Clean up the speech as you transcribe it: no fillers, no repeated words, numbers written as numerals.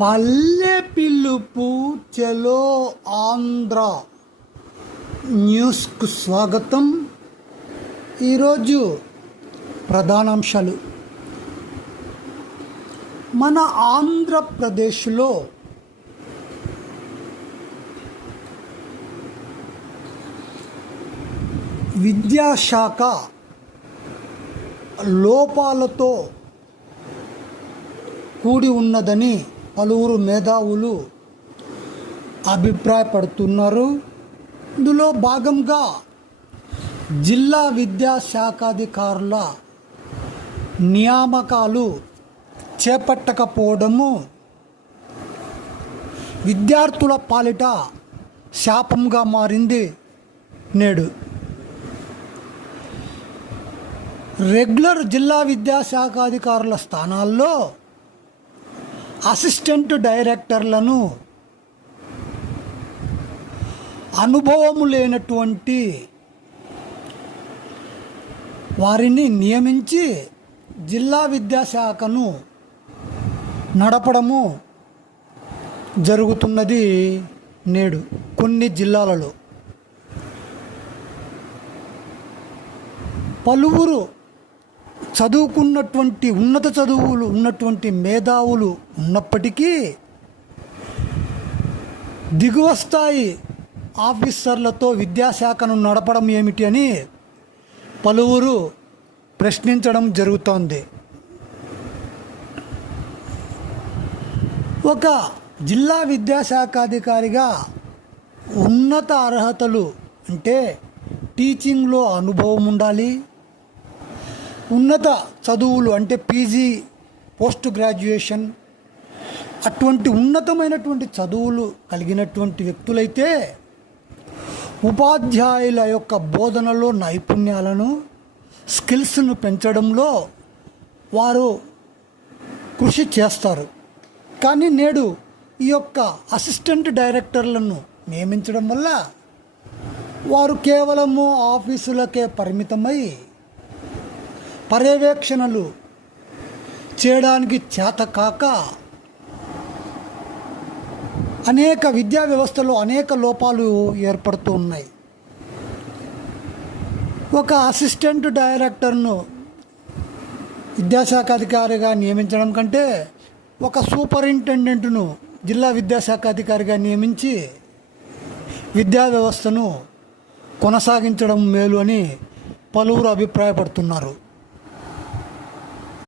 పల్లె పిలుపు చలో ఆంధ్ర న్యూస్కు స్వాగతం. ఈరోజు ప్రధానాంశాలు. మన ఆంధ్రప్రదేశ్లో విద్యాశాఖ లోపాలతో కూడి ఉన్నదని పలువురు మేధావులు అభిప్రాయపడుతున్నారు. ఇందులో భాగంగా జిల్లా విద్యాశాఖాధికారుల నియామకాలు చేపట్టకపోవడము విద్యార్థుల పాలిట శాపంగా మారింది. నేడు రెగ్యులర్ జిల్లా విద్యాశాఖాధికారుల స్థానాల్లో అసిస్టెంట్ డైరెక్టర్లను అనుభవము లేనటువంటి వారిని నియమించి జిల్లా విద్యాశాఖను నడపడము జరుగుతున్నది. నేడు కొన్ని జిల్లాలలో పలువురు చదువుకున్నటువంటి ఉన్నత చదువులు ఉన్నటువంటి మేధావులు ఉన్నప్పటికీ దిగువ స్థాయి ఆఫీసర్లతో విద్యాశాఖను నడపడం ఏమిటి అని పలువురు ప్రశ్నించడం జరుగుతోంది. ఒక జిల్లా విద్యాశాఖాధికారిగా ఉన్నత అర్హతలు అంటే టీచింగ్లో అనుభవం ఉండాలి, ఉన్నత చదువులు అంటే పీజీ, పోస్ట్ గ్రాడ్యుయేషన్ అటువంటి ఉన్నతమైనటువంటి చదువులు కలిగినటువంటి వ్యక్తులైతే ఉపాధ్యాయుల యొక్క బోధనలో నైపుణ్యాలను, స్కిల్స్ను పెంచడంలో వారు కృషి చేస్తారు. కానీ నేడు ఈ యొక్క అసిస్టెంట్ డైరెక్టర్లను నియమించడం వల్ల వారు కేవలము ఆఫీసులకే పరిమితమై పర్యవేక్షణలు చేయడానికి చేతకాక అనేక విద్యా వ్యవస్థలో అనేక లోపాలు ఏర్పడుతూ ఉన్నాయి. ఒక అసిస్టెంట్ డైరెక్టర్ను విద్యాశాఖ అధికారిగా నియమించడం కంటే ఒక సూపరింటెండెంట్ను జిల్లా విద్యాశాఖ అధికారిగా నియమించి విద్యా వ్యవస్థను కొనసాగించడం మేలు అని పలువురు అభిప్రాయపడుతున్నారు.